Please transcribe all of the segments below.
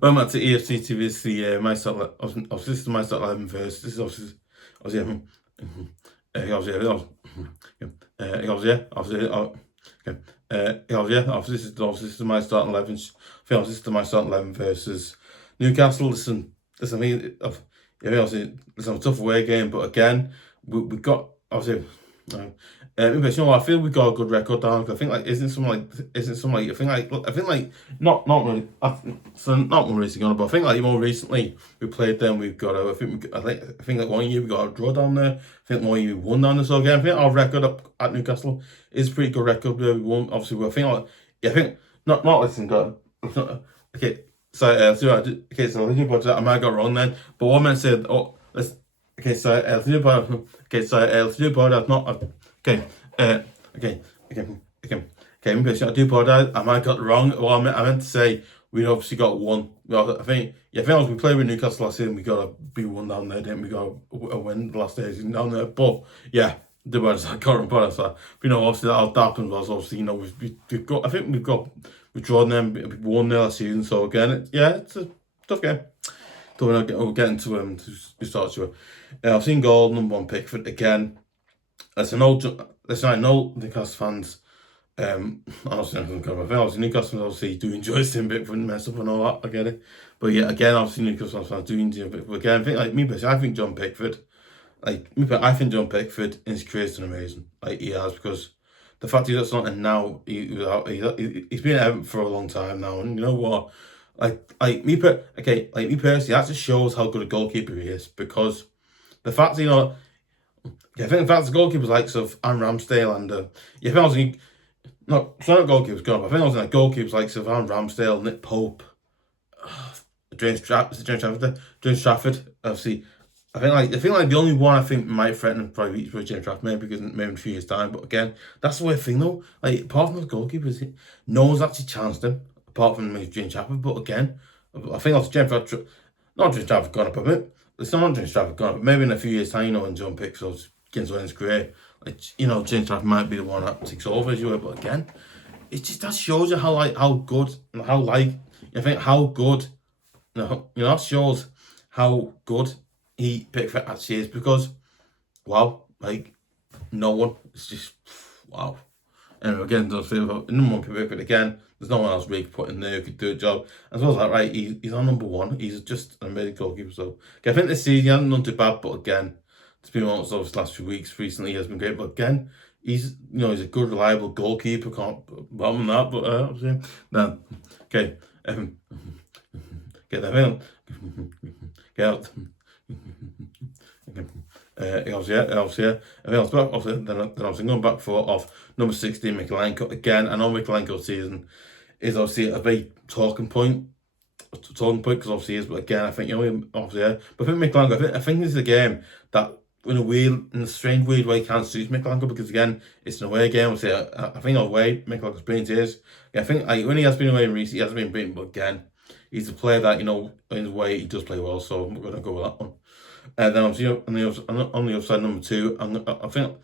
Welcome back to EFC TV. This is the my start. This is my start 11 first. This is obviously this is my starting 11. This is my starting 11 versus Newcastle. Listen, I mean, obviously, it's a tough away game, but again, we got obviously. But you know what, I feel we got a good record down. I think isn't something like I think like not really so not more recently on, but I think like more recently we played them. We've got I think like one year we got a draw down there. I think one year we won down there. So again, I think our record up at Newcastle is a pretty good record where we won. Obviously, I think like I think not listen, God. Okay, so so I do I might have got wrong then, but what I meant to say, let's. Okay, so let's do about. Okay, so let's do about. I've not. Okay, okay. Maybe I do apologize. I might have got it wrong. Well, I meant to say we obviously got one. Well, I think we played with Newcastle last season. We got a B1 down there, didn't we? Got a win the last days down there. But yeah, the words I got wrong. So obviously that happened was obviously we've got. I think we've drawn them. We won there last season. So again, it's a tough game. So we're getting to start to it. I've seen goal number 1 Pickford again. I know Newcastle fans. Obviously Newcastle obviously do enjoy seeing Pickford mess up and all that. I get it, but yeah, again, obviously Newcastle fans do enjoy Pickford. But again, I think like me personally, I think John Pickford, in his career's done amazing. Like he has, because the fact he's at something now, he's been at Everton for a long time now, and you know what? Me personally, that just shows how good a goalkeeper he is, because the fact I think the goalkeepers likes of Anne Ramsdale and if I was not goalkeepers gone, but I think I was in goalkeepers likes of Anne Ramsdale, Nick Pope, James Trafford. Obviously, I think like the only one I think might threaten probably was James Trafford, maybe in a few years' time. But again, that's the weird thing though. Like apart from those goalkeepers, no one's actually chanced him apart from maybe James Trafford. But again, I think also not James Trafford gone up a bit. It's not James Trafford gone up, but maybe in a few years' time, when John Pickford against his career, James Trafford might be the one that takes over as you were. But again, it just that shows you how good and that shows how good Pickford actually is, because wow, like no one, it's just wow. And again, number 1 Pickford again. There's no one else really put in there who could do a job. As well as that, right? He's on number 1. He's just an amazing goalkeeper. So I think this season he hasn't done too bad, but again, it's been honest over the last few weeks. Recently, he has been great, but again, he's a good, reliable goalkeeper. Can't bottom that, but obviously, then okay, get that in. Get out. Obviously, then going back for off number 16, Mykolenko again. I know Mykolenko's season is obviously a very talking point because obviously is, but again, I think obviously, but I think Mykolenko, I think this is a game that in a strange weird way can suit Mykolenko, because again, it's an away game. Obviously, I think away Mykolenko's brilliant is. I think when he has been away in recent, he hasn't been beaten, but again, he's a player that in his way he does play well, so I'm going to go with that one. And then obviously on the other side, number 2, I think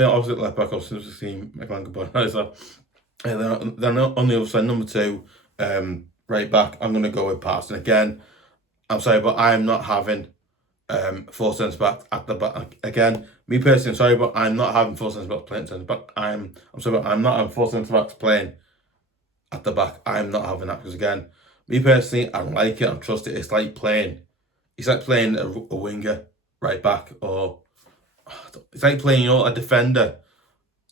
obviously left back off since we've seen Mykolenko, but so. And then on the other side, number 2, right back, I'm going to go with Patterson again. I'm sorry, but I'm not having 4 centre backs at the back again. Me personally, I'm sorry, but I'm not having 4 centre backs playing centre back. I'm sorry, but I'm not having 4 centre backs playing at the back. I'm not having that, because again, me personally, I like it. I trust it. It's like playing a winger right back, or it's like playing a defender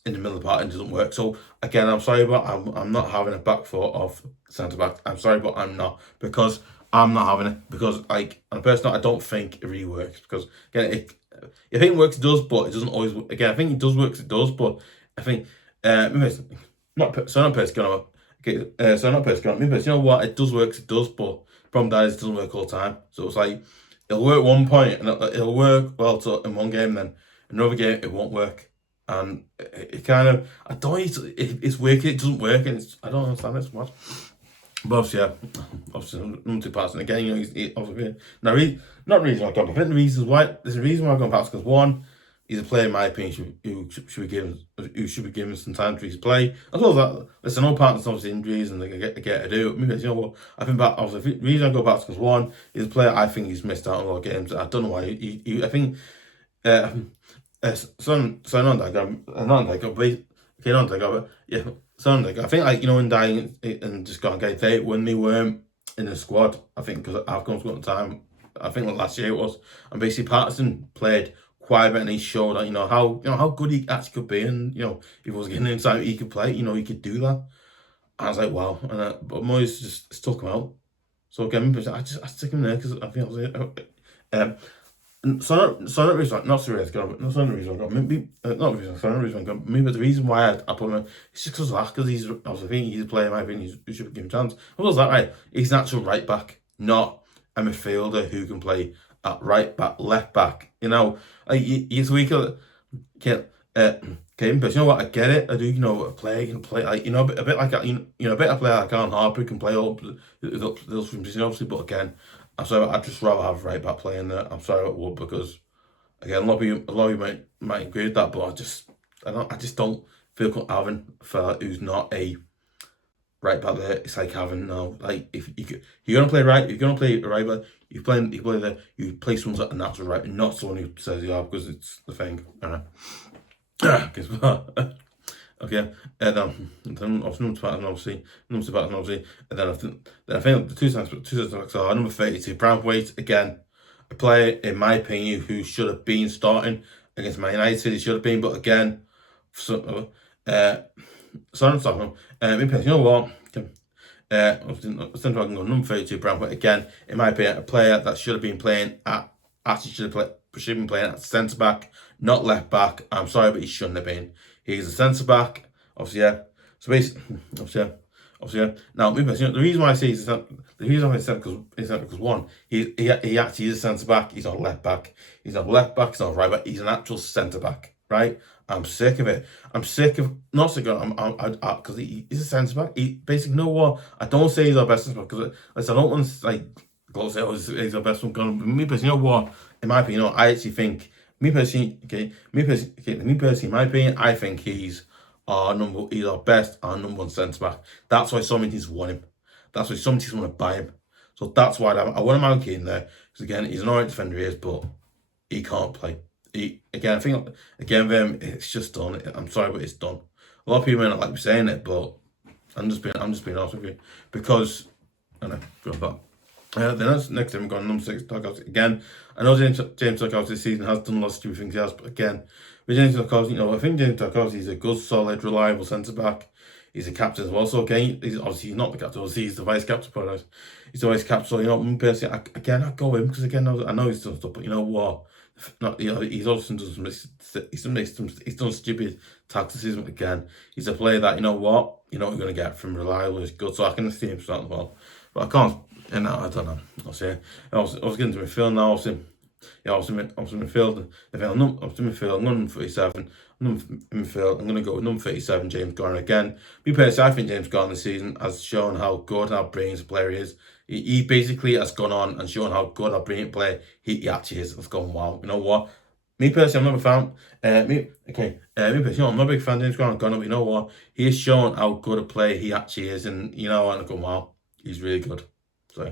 in the middle of the park, and it doesn't work. So again, I'm sorry, but I'm not having a back 4 of centre back. I'm sorry, but I'm not, because I'm not having it, because on a personal note, I don't think it really works, because again, I think it works, it does, but it doesn't always. Again, I think it does work, it does, but I think not personal. Okay, so not personal. Me, but you know what? It does work, it does, but the problem that is it doesn't work all the time. So it's like it'll work one point, and it'll work well in one game, then another game it won't work, and it kind of it's working, it doesn't work, and I don't understand it so much. But obviously, number 2 Patterson again. He's obviously not reason why I got. I think there's a reason why I got Patterson, because 1, he's a player in my opinion who should be given some time to play. As well as that, listen, all partners obviously injuries and they get to do. Maybe you know what I think about. Obviously, the reason I go back to because one, he's a player I think he's missed out on a lot of games. I don't know why. I think so not that got but okay, not that got but yeah, so not I think like Ndiaye and just got okay they when they weren't in the squad. I think because I've gone through the time. I think like last year it was, and basically Patterson played quite a bit, and he showed that how good he actually could be, and if he was getting inside, he could play. He could do that. I was like, wow, and but Moyes just stuck him out. So again, I stick him there because I think um. So not reason, not serious. Not the reason I got maybe not reason. So not reason I got maybe the reason why I put him in, it's just because he's obviously he's a player. In my opinion, he should give him a chance. What was that right? He's an actual right back, not a midfielder who can play at right back, left back. He's weaker. Okay, but you know what? I get it. I do. A player can play like a bit like a bit of player like Alan Harper can play up those from obviously. But again, I'm sorry. I'd just rather have right back playing there. I'm sorry, I would because again, a lot of you might agree with that, but I just don't feel comfortable having a fella who's not a right back there. It's like having like if you're gonna play right, you're gonna play right back. You play there. You play someone at a natural right, and not someone who says you are because it's the thing. Okay, and then obviously, and then I think the two sides are number 32, brantwaite again, a player in my opinion who should have been starting against Man United. He should have been, but again, sorry, I'm stopping him. You know what? Number 32, brantwaite again, in my opinion, a player that should have been playing should have been playing at centre back, not left back. I'm sorry, but he shouldn't have been. He's a centre back, obviously, yeah. So basically, obviously, yeah. Now, the reason why I say the reason why I said because one, he actually is a centre back. He's not left back. He's not left back. He's not right back. He's an actual centre back, right? I'm sick of it. I'm sick of not sick of because he's a centre back. He basically, what? I don't say he's our best centre back because I don't want to like go say he's our best one. Me personally, what? In my opinion, I actually think me personally, in my opinion, I think he's our best, our number one centre back. That's why so many teams want him. That's why so many teams want to buy him. So that's why I want him out Keane there. Because again, he's an alright defender, he is, but he can't play. I think it's just done. I'm sorry, but it's done. A lot of people may not like me saying it, but I'm just being honest with you because I know. The next time we've got number 6, Tarkowski again. I know James Tarkowski this season has done lots of stupid things, but again, with James Tarkowski, I think James Tarkowski is a good, solid, reliable centre back. He's a captain as well. So again, he's obviously not the captain. Obviously, he's the vice captain. But he's the vice captain. So personally, I go him because again, I know he's done stuff. But you know what? He's also done stupid tacticism again. He's a player that what you're going to get from reliable is good. So I can see him starting well, but I can't. And I don't know. I'll say. I was getting to midfield now. I was in midfield. I'm going 37. Midfield. I'm going to go with number 37, James Garner again. Me personally, I think James Garner this season has shown how good and how brilliant a player he is. He basically has gone on and shown how good, how brilliant player he actually is. It's gone wow. You know what? Me personally, I'm not a fan. Me personally, I'm not a big fan of James Garner. But you know what? He has shown how good a player he actually is, and and I've gone wow. He's really good. So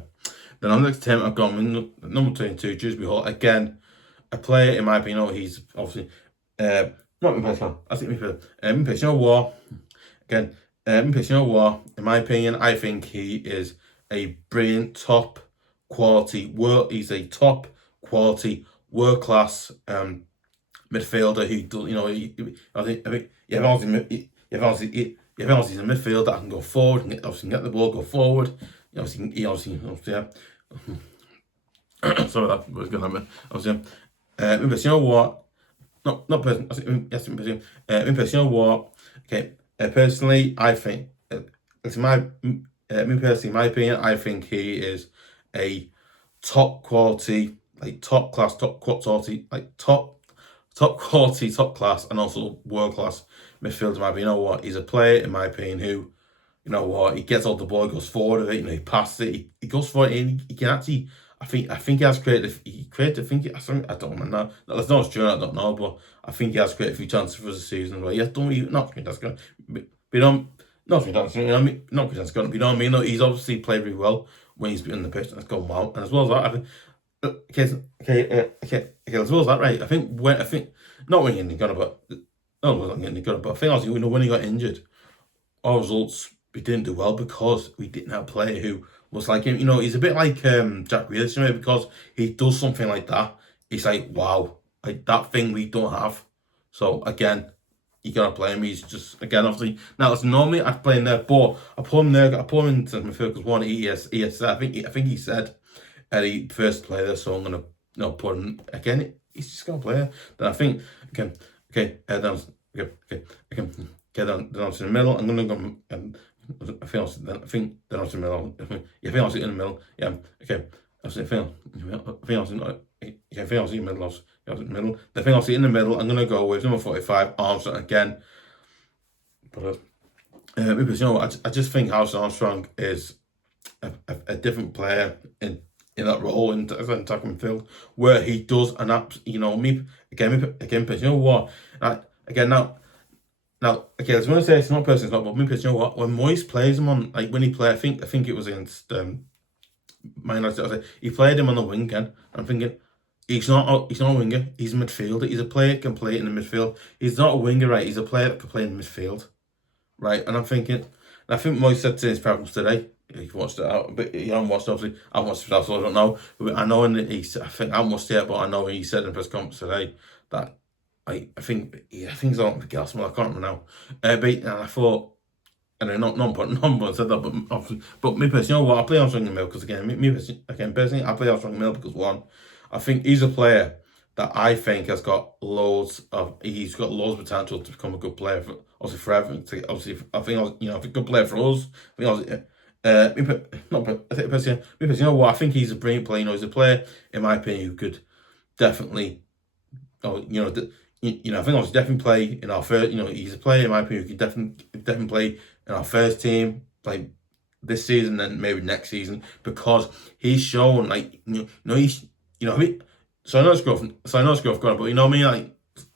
then on the next team, I've gone with number 22, Dewbury Hall. Again, a player in my opinion, he's obviously not my personal. I think my personal war. Again, my personal war. In my opinion, I think he is a brilliant, top quality He's a top quality, world class midfielder who he's a midfielder that can go forward and obviously get the ball, go forward. He obviously, yeah. Sorry, that was going to happen. Obviously, you know what? Not person. Yes, person. You know what? Okay. Personally, I think it's my my opinion. I think he is a top quality, like top class, top quality, like top quality, top class, and also world class midfielder. You know what? He's a player, in my opinion, who. You know what? He gets all the ball, he goes forward with it. He passes it. He goes for it, and he can actually. I think he has created. I don't know now. There's no sure. I don't know, but I think he has created a few chances for the season. But yeah, don't you not think that's gonna be done? Not think that's gonna be not think that's gonna be done. I mean, no, he's obviously played really well when he's been in the pitch. That's gone well, and as well as that, I think. Okay. As well as that, right? I think not when he got it, but no, it wasn't when he got it. But I think also, when he got injured, our results we didn't do well because we didn't have a player who was like him. He's a bit like Jack Grealish, because he does something like that. It's like wow, like that thing we don't have. So again, you gotta play him. He's just again obviously now. It's normally I'd play him there, but I put him there. I put him into midfield because one ES. I think he said he first play there, so I'm gonna put him again. He's just gonna play there. Then I think okay. Then then I was in the middle. I'm gonna go. I think then I was in the middle. I think I was in the middle. Yeah. Okay. I think I was in. I think I was in the middle. I was in the middle. The thing I was in the middle. I'm gonna go with number 45 Armstrong again. But because I just think House Armstrong is a different player in that role in attacking midfield where he does an app. Me again. But you know what? Now, okay, I was going to say it's not personal, it's not, but me, because you know what? When Moyes plays him on, like when he played, I think it was against Man United. He played him on the wing again. I'm thinking he's not a winger. He's a midfielder. He's a player that can play in the midfield. He's not a winger, right? He's a player that can play in the midfield, right? And I think Moyes said to his problems today. He watched it out, but he hasn't watched. Obviously, I haven't watched it, so I don't know. But I know, I think I haven't watched it yet, but I know he said in the press conference today that. I think it's on the gas. Well, I can't remember now. And I thought, and then not said that, but me personally, you know what? I play Armstrong in the middle because personally, I play Armstrong in the middle because one, I think he's a player that I think has got loads of potential to become a good player for everything. I think a good player for us. I think you know what? I think he's a brilliant player. He's a player in my opinion who could definitely, I think I was definitely play in our first. He's a player in my opinion who could definitely play in our first team, like this season and maybe next season, because he's shown So I know it's growth, but you know what I mean,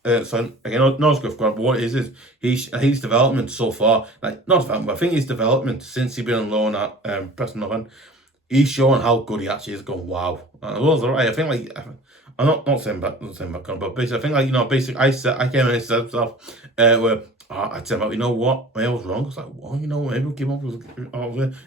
no it's growth, but what it is his development so far, like not development, but I think his development since he's been on loan at Preston, he's showing how good he actually is. Going wow, and it was alright. I think I'm not saying back, but basically, I think I came in and said stuff where I'd say about, you know what, I was wrong. I was like, well, maybe we'll give up.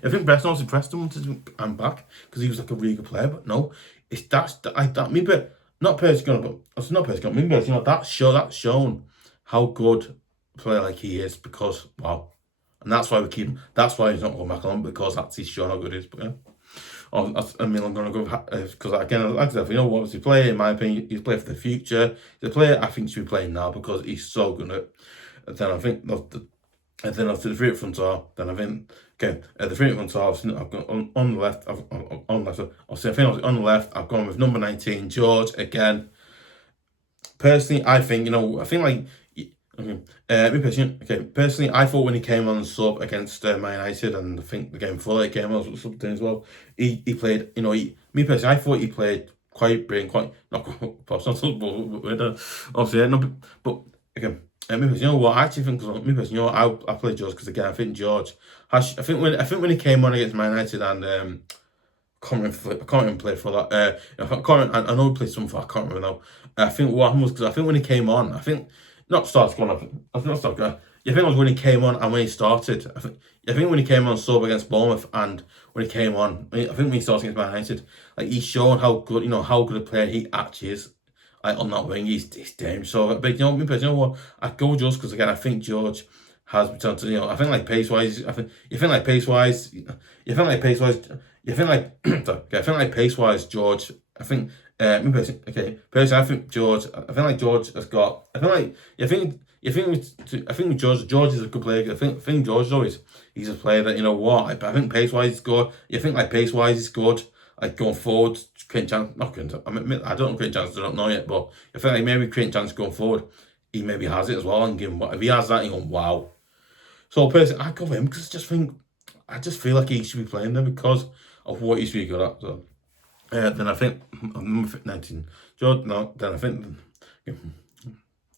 I think Preston wanted I'm back because he was like a really good player, but no, it's that me, but not personally, but it's not personally. Me, but that's shown how good a player like he is because wow, and that's why we keep him. That's why he's not going back on because he's shown how good he is. But yeah. I'm going to go because again, like I said, what he's playing. In my opinion, he's playing for the future. He's a player I think should be playing now because he's so good at. And then I think after the three up front are. Then I think the three up front are. I've got on the left. On the left. On the left. I've gone with number 19, George again. Personally, I think personally, I thought when he came on sub against Man United, and I think the game before that came on something as well, he played, me personally, I thought he played quite brilliant, not obviously, but again, me personally, what I actually think, me personally, I played George because again, I think George I think when he came on against Man United and I can't even play for that. I know he played some for. I can't remember now. I think what happened was because I think when he came on, I think not start scoring. I think not start. I think it was when he came on and when he started. I think when he came on sub against Bournemouth and when he came on, I think when he started against Man United, like he's shown how good how good a player he actually is. Like on that wing, he's dangerous. So, but what? I go with George because again, I think George has potential. I think like pace wise. I think pace wise, George. I think personally, I think George. I think like George has got. I think George is a good player. I think George though he's a player that I think pace wise is good. You think like pace wise is good. Like going forward, creating chance. Not creating. I don't know creating chances. I don't know yet, but I think like maybe creating chances going forward, he maybe has it as well. And give him if he has that, wow. So personally, I go for him because I just feel like he should be playing there because of what he's really good at. So Then I think number 19, George. No, then I think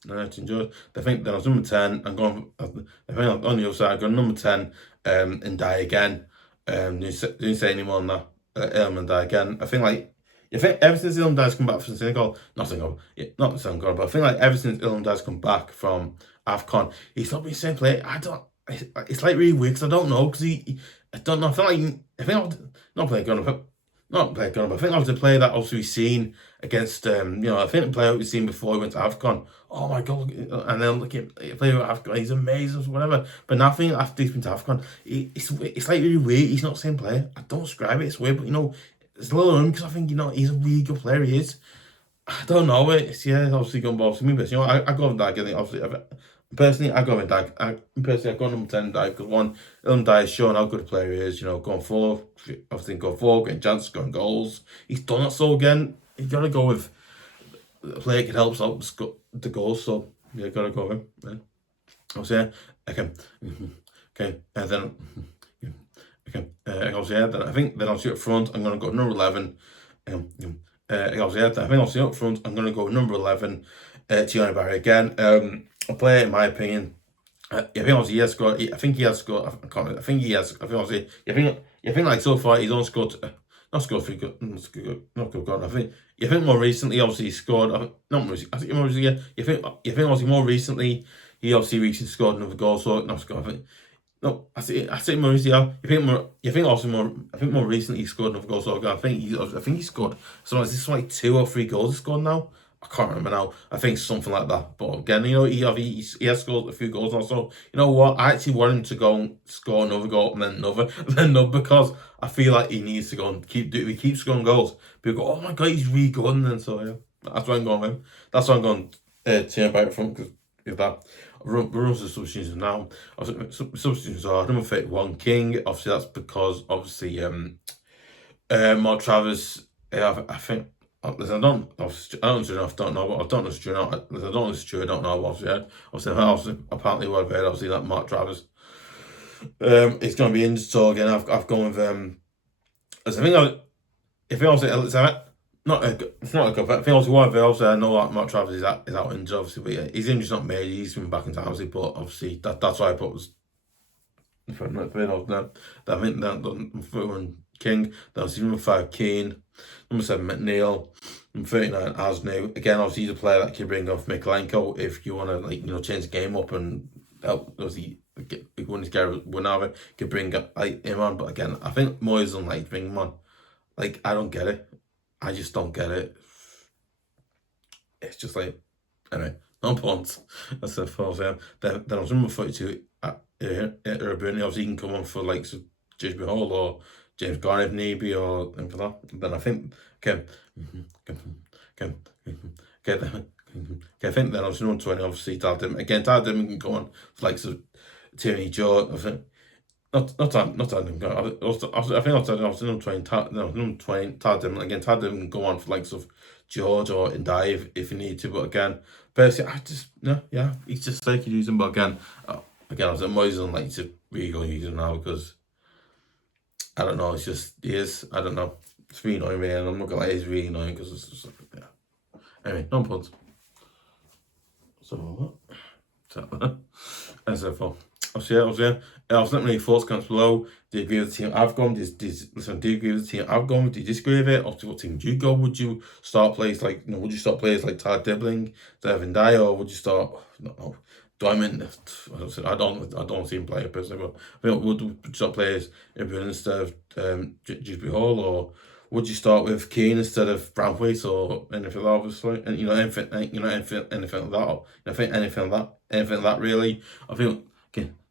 19, George. I think then I was number 10. I'm going. I think on the other side, I got number 10. Ndiaye again. Didn't say any more than that. Ndiaye again. I think like. I think ever since Ndiaye's come back from Senegal, not Senegal, yeah, not Senegal, but I think like ever since Ndiaye's come back from AFCON, he's not been the same player. I don't. It's like really weird because I don't know because I don't know. I feel like I think I'll not play gun, not play gun, but I think I was the player that also we've seen against I think the player we've seen before he went to AFCON. Oh my god! And then look at the player at AFCON, he's amazing or whatever. But nothing after he's been to AFCON, it's like really weird. He's not the same player. I don't describe it. It's weird, but it's a little unfair because I think he's a really good player. He is. I don't know. It's obviously going balls to me, but I go with that. Obviously, personally, I go with that. I go number 10 Ndiaye because one, Ndiaye is showing how good a player he is. Going forward, obviously going forward, getting chances, scoring goals. He's done it. So again, you got to go with a player that helps out the goals. So yeah, got to go with him. Yeah. Obviously, okay, and then. Okay, then I think then I'll see up front. I'm going to go number 11. I think I'll see up front. I'm going to go number 11. Dewbury again. A player, in my opinion. I think obviously he has scored. I think he has scored. I can't remember. I think he has. I think obviously. I think like so far he's only scored. Not scored 3 goals. Not good. I think more recently obviously he scored. Not more recently. I think more recently. Yeah. You think obviously more recently he obviously recently scored another goal. So not scored. I think. No, I say more recently. You think also more. I think more recently he scored another goal. So I think he scored. So is this like 2 or 3 goals he scored now? I can't remember now. I think something like that. But again, he has scored a few goals now. So you know what? I actually want him to go and score another goal and then another, because I feel like he needs to go and he keeps scoring goals. People go, oh my god, he's really good. And then so yeah, that's why I'm going with him. That's why I'm going to about front because if that. Runs the substitutions now. Substitutions are number 31 King. Obviously, that's because obviously Mark Travers. I think. Listen, I don't know if I don't know. I don't know if it's true. I don't know. Obviously, apparently what I've heard. Obviously, that Mark Travers. It's going to be injured. So again, I've gone with I think if he also it's not a good. I think also one of obviously I know that Mark Travers is out injured obviously, but yeah, his injury's not made. He's been back into obviously, but obviously that's why I put was. I think that King. Then obviously number 5 Keane, number 7 McNeil, number 39 aznou. Again, obviously he's a player that can bring off Mykolenko if you want to change the game up and help. Obviously, when he's get one of it, can bring him on. But again, I think Moyes don't bring him on. I don't get it. I just don't get it. It's just anyway, no points. That's the first time. Then I was number 42 at iroegbunam. Obviously, he can come on for Dibling Hall or James Garner if need be or anything like that. Then I think I think then I was number 20. Obviously, Dibling again. Dibling can go on for Timmy George. I think. Not that. I think I was number 20. Number 20. Dibling again. Dibling can go on for George or Ndiaye if you need to. But again, personally, he's just you use him. But again, I was at Moyes to really go use him now because I don't know. It's just he is. I don't know. It's really annoying, man. I'm not gonna lie. It's really annoying because it's just Anyway, no points. So as for. I'll let me thoughts comments below. Do you agree with the team I've gone? Do you agree with the team I've gone? Do you disagree with it? Or to what team do you go? Would you start players would you start players like Dibling, Ndiaye, or would you start do I mean I don't see him play personally, but would you start players instead of Dewbury Hall, or would you start with Keane instead of brantwaite or anything obviously, and anything like that, anything like that really. I feel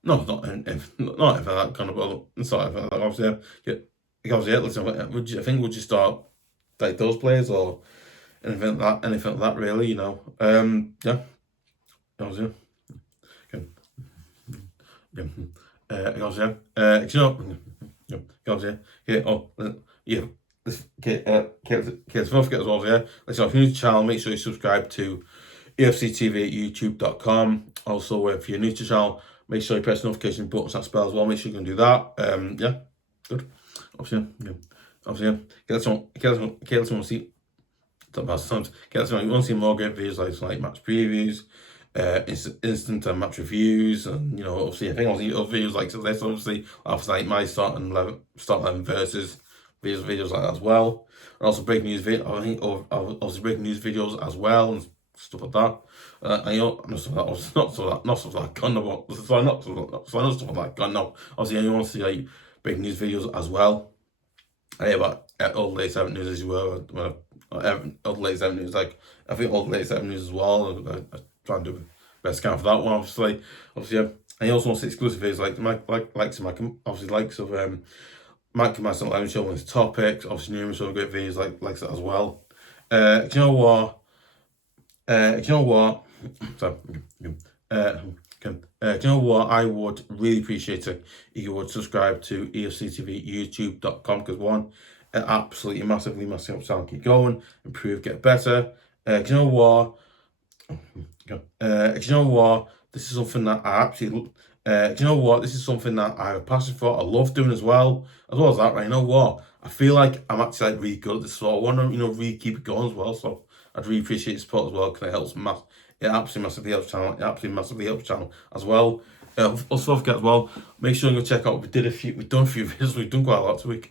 not anything like that kind of, well, it's not anything like that obviously. Listen, would you start those players or anything like that really, obviously. Let's not forget as well, if you're new to the channel, make sure you subscribe to EFC TV at youtube.com. Also, if you're new to the channel, make sure you press the notification button, that spell as well. Make sure you can do that. Good. Obviously, obviously, get someone see. Sometimes get someone you want to see more great videos like match previews, instant and match reviews, and obviously I think I'll see other videos like this. Obviously, after like my start 11 versus videos like that as well, and also breaking news I think also breaking news videos as well and stuff like that. And not stuff like gun, but sorry, not stuff like gun. No, obviously you want to see like breaking news videos as well. I hear about all the latest news as well. All the latest news, like I think all the latest news as well. I try and do the best can for that one, obviously. Yeah. And he also wants exclusive videos likes of Mike and myself live showing his topics. Obviously, numerous other great videos like that as well. Do you know what? Do you know what? So, do you know what? I would really appreciate it if you would subscribe to EFC TV YouTube.com, because one, it absolutely massively helps channel keep going, improve, get better. Do you know what? Do you know what? This is something that I absolutely. Do you know what? This is something that I have a passion for. I love doing as well. As well as that, right? You know what? I feel like I'm actually really good at this, so I want to, really keep it going as well. So I'd really appreciate your support as well, because it helps It absolutely massively helps channel. It absolutely massively helps channel as well. Also, don't forget as well. Make sure you go check out. We've done a few videos. We've done quite a lot this week.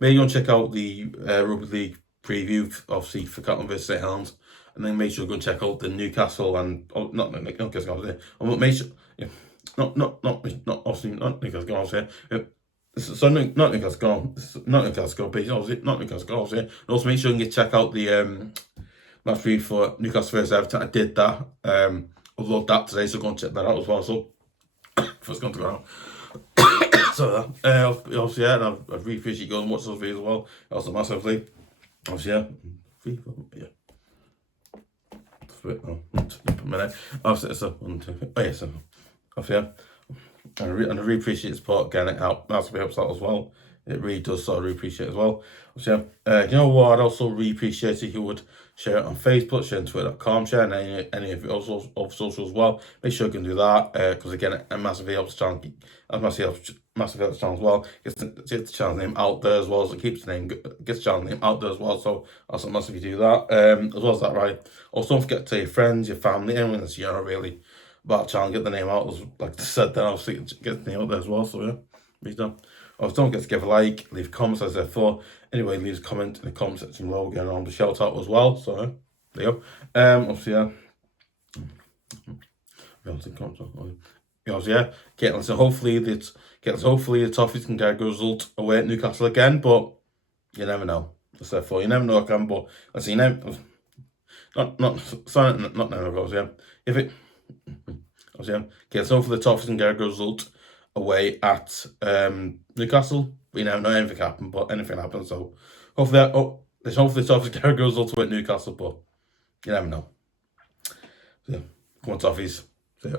Maybe go and check out the Rugby League preview, obviously for Scotland versus St Helens, and then make sure you go and check out the Newcastle and not Newcastle. Make sure, not obviously not Newcastle. Obviously, so not Newcastle. Not Newcastle. But obviously not Newcastle. Obviously, and also make sure you can check out the match preview for Newcastle versus Everton. I did that. Upload that today, so go and check that out as well. So first going to go out. So obviously, yeah, and I really appreciate you going and watch those videos as well. Also massively. Obviously, yeah. Obviously, so obviously, and I really appreciate the support. Getting it out, massively helps out as well. It really does, so I really appreciate it as well. So, you know what? I'd also really appreciate if you would share it on Facebook, share it on Twitter.com, share it any of your other socials as well. Make sure you can do that, because again, it massively helps the channel. Massively helps the channel as well. Gets the channel name out there as well, so it gets the channel name out there as well. So also massively do that. As well as that, right? Also, don't forget to tell your friends, your family, anyone that's really about the channel, get the name out. Like I said, then obviously get the name out there as well. So yeah, really done. Also, don't forget to give a like, leave comments as I said before. Anyway, leave a comment in the comment section below, getting on the shout out as well. So there you go. Obviously, yeah. Hopefully the Toffees can get a good result away at Newcastle again, but you never know. As I said before, you never know, but let's see, never goes, yeah. If it so hopefully the Toffees can get a good result away at Newcastle. We never know, anything can happen, but anything happens. So hopefully the Toffees get a good result away at Newcastle, but you never know. So yeah, come on Toffees. See ya.